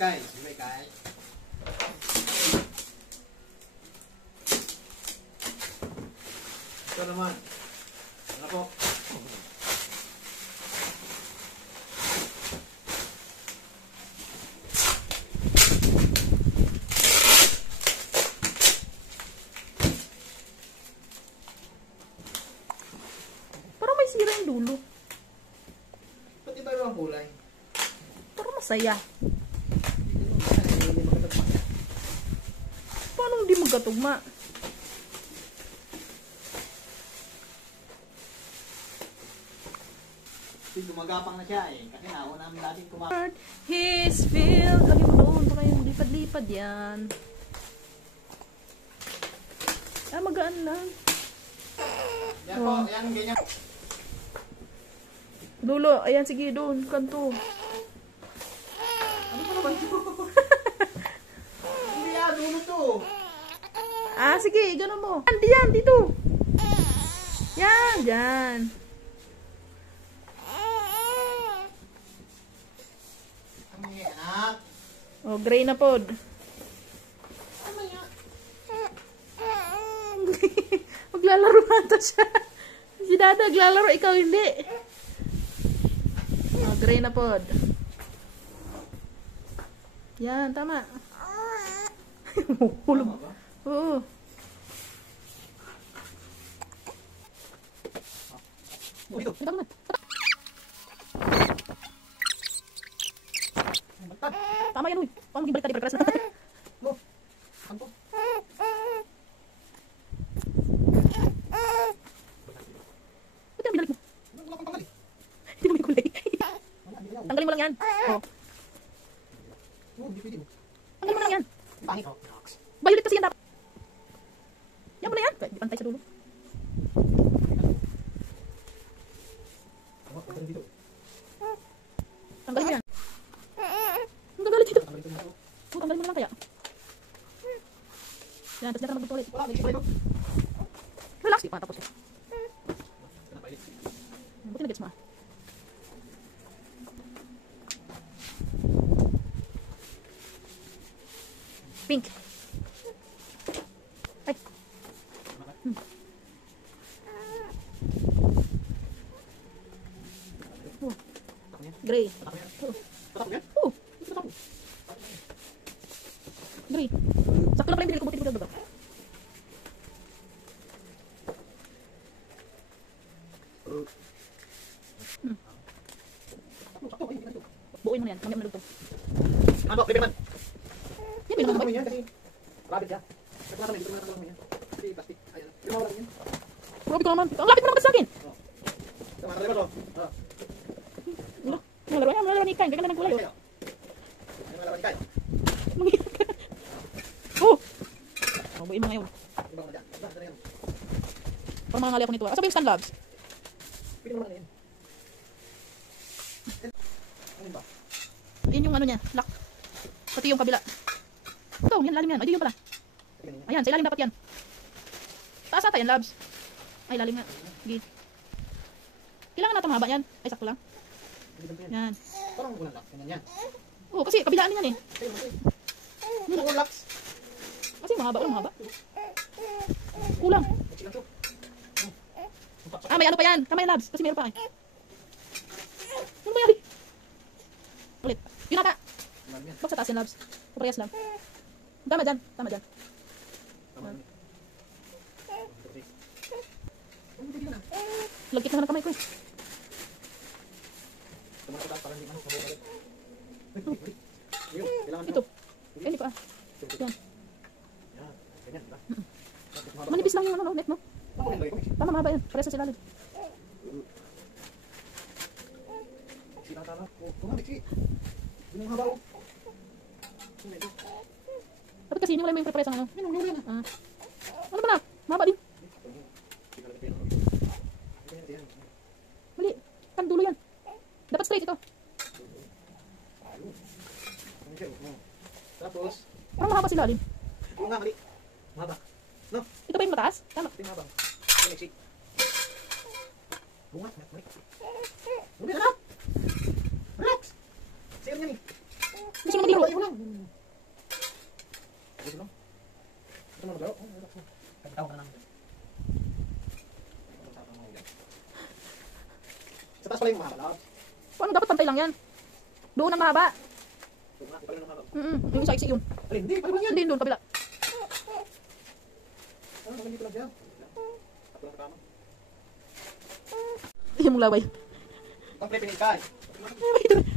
Ikay. Sige, Ikay. Ito naman. Ano po? Parang may sira yung dulo. Ba't iba yung kulay? Parang masaya. Paano hindi magkatugma? Gumagapang na siya eh. Kasi nauna namin dating kumakas. His field. Lagi mo doon. Baka yung lipad-lipad yan. Ah, magaan lang. Yan po, yan ganyan. Dulo. Ayan, sige doon. Kanto. Ano pa naman ito? Hindi ah, dulo to. Ah, sige. Ganun mo. Yan, dito. Yan, dyan. Oh, gray na pod. Maglalaro ata siya. Si Dada naglalaro, ikaw hindi. Oh, gray na pod. Yan, tama. Hulog. Oo. Dito. Ito mo na. Tama yan, uy. Paano maging baliktad? Iparkeras na. Mo. Ano? Ba't yan binalik mo? Wala kang tanggal eh. Hindi mo may kulay. Tanggalin mo lang yan. Oh. Hindi pwede mo. Tanggalin mo lang yan. Pangit. Violet kasi yan dapat. Yan mo na yan. Di pantay sa dulo. Dito. Tanggalin mo yan. Ang gagalit dito. Oh, tanggalin mo na lang kaya. Yan, tapos natin magbuto ulit. Wala, may ito. Relax. Di pa tapos eh. Buti na gets mo ah. Pink. Ay. Oh. Gray. Oh. Gray. Sakto lang pala yung binili ko. Buti ko daw. Buuin mo na yan. Mamaya malutong. Ano, bebe man. Yan, binungan mo. Yan kasi rabbit siya. Ito na dito na lang yan. Kasi plastic. Ayan. Yung mawala yan. Grabe ka naman. Ang lapit mo naman kasi sa akin. Ito, matali ba to? Malaro yan. Malaro ni Kain. Gaganda ng kulay. Ano malaro ni Kai? Oh! Buuin mo ngayon. Ibang na dyan. Ibang na yan. Parang manangali ako nito. Asa ba yung Stan Labs? Pwede mo lang yan. Ano ba? Yan yung ano niya. Lock. Pati yung kabila. Ito, yan lalim yan. Ay, di yun pala. Ayan, sa ilalim dapat yan. Taas ata yan, Labs. Ay, lalim nga. Sige. Kailangan natin mahaba yan. Ay, sakto lang. Yan. Parang walang lock. Ganyan yan. Oo, kasi kabilaan yan eh. Walang locks. Kasi mahaba, walang mahaba. Kulang. Ah, may ano pa yan. Tama yan, Labs. Kasi meron pa eh. Ano ba yan? Ulit. Yun ata. Bak sa taas yan, Labs. Kaparehas lang. Tama dyan. Tama dyan. Lagkit naman ang kamay ko eh. Ito. Eh, hindi pa ah. Yan. Manipis lang yung ano, net mo. Tama, mahaba yan. Parehas sa silalim. Dapat kasi wala mo yung prepares ang ano. Ah. Ano ba na? Mahaba din. Mali. Kan dulo yan. Dapat straight ito. Tapos, Parang mahaba silalim. yung nga mali. Mahaba. No? Ito ba yung mataas? Tama. Ito yung habang. Ito bunga, mali. Relax! Relax! Sa'yo yan eh. Gusto mo maglaro? Ayun lang. Ayun lang. Gusto mo maglaro? Kagtaw ka lang. Sa taas pala yung mahaba, Labs. Paano dapat pantay lang yan? Doon ang mahaba. Pala yung mahaba. Yung isa iksi yun. Alin, hindi, pala yan. Hindi, doon, kabila. Ano, hanggang dito lang siya. Ako lang sa kama. Ayaw mong laway. Complete piningkay. Ay, ito.